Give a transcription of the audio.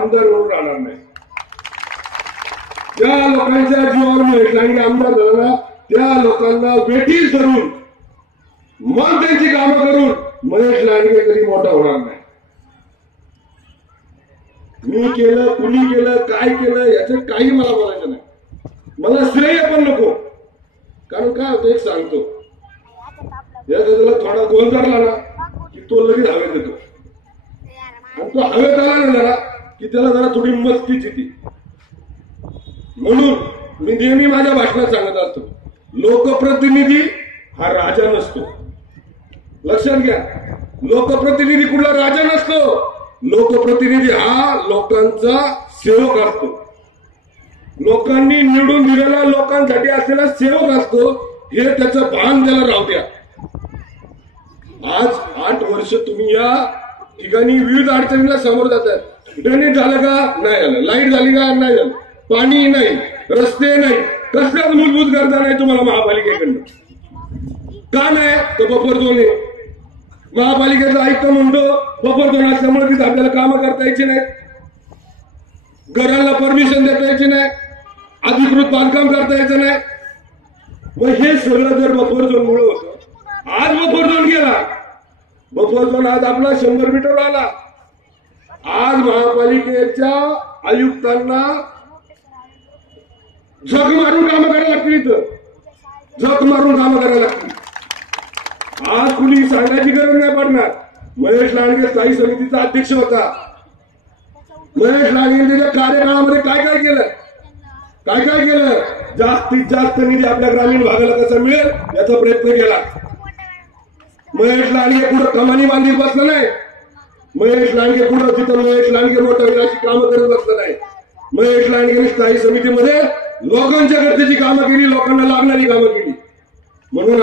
आमदार म्हणून राहणार नाही. त्या लोकांच्या जीवावर महेश लांडगे आमदार झाला ना, त्या लोकांना वेठीस धरून मग त्यांची कामं करून महेश लांडगे कधी मोठा होणार नाही. मी केलं, कुणी केलं, काय केलं याचं काही मला बोलायचं नाही. मला श्रेय पण नको. कारण काय होतं एक सांगतो, याचा थोडा गोल धरला ना की तो लगेच हवेत येतो, आणि तो हवेत आला ना जरा की त्याला जरा थोडी मस्तीच येते. म्हणून मी नेहमी माझ्या भाषणात सांगत असतो, लोकप्रतिनिधी हा राजा नसतो. लक्षात घ्या, लोकप्रतिनिधी कुठला राजा नसतो. लोकप्रतिनिधी हा लोकांचा सेवक असतो. लोकांनी निवडून दिलेला लोकांसाठी असलेला सेवक असतो. हे त्याचं भान त्याला राहू द्या. आज 8 वर्ष तुम्ही या ठिकाणी विविध अडचणीला समोर जातात. ड्रेनेज झालं का? नाही झालं. लाईट झाली का? नाही झालं. पाणी नाही, रस्ते नाही, कसल्याच मूलभूत गरजा नाही तुम्हाला महापालिकेकडनं. का नाही? तर बफर झोन आहे. महापालिकेचा आयुक्त म्हणतो बफर झोन असल्यामुळे तिथे आपल्याला कामं करता यायची नाहीत, घराला परमिशन देता यायची नाही, अधिकृत बांधकाम करता यायचं नाही. मग हे सगळं जर बफर झोन मुळे होतं. आज बफर झोन गेला, बफर झोन आज आपला 100 मीटर आला. आज महापालिकेच्या आयुक्तांना झक मारून कामं करायला लागतील. इथं झक मारून कामं करायला लागतील. आज कुणी सांगायची गरज नाही पडणार. महेश लांडगे स्थायी समितीचा अध्यक्ष होता. महेश लांडगे त्याच्या कार्यकाळामध्ये काय काय केलं, काय काय केलं, जास्तीत जास्त निधी आपल्या ग्रामीण भागाला कसा मिळेल याचा प्रयत्न केला. महेश लांडगे कुठं कमानी बांधीत बसलं नाही. महेश लांडगे कुठं तिथं महेश लांडगे मोठं होईल अशी कामं करत बसलं नाही. महेश लांडगे स्थायी समितीमध्ये लोकांच्या गरजेची कामं केली, लोकांना लागणारी कामं केली. म्हणून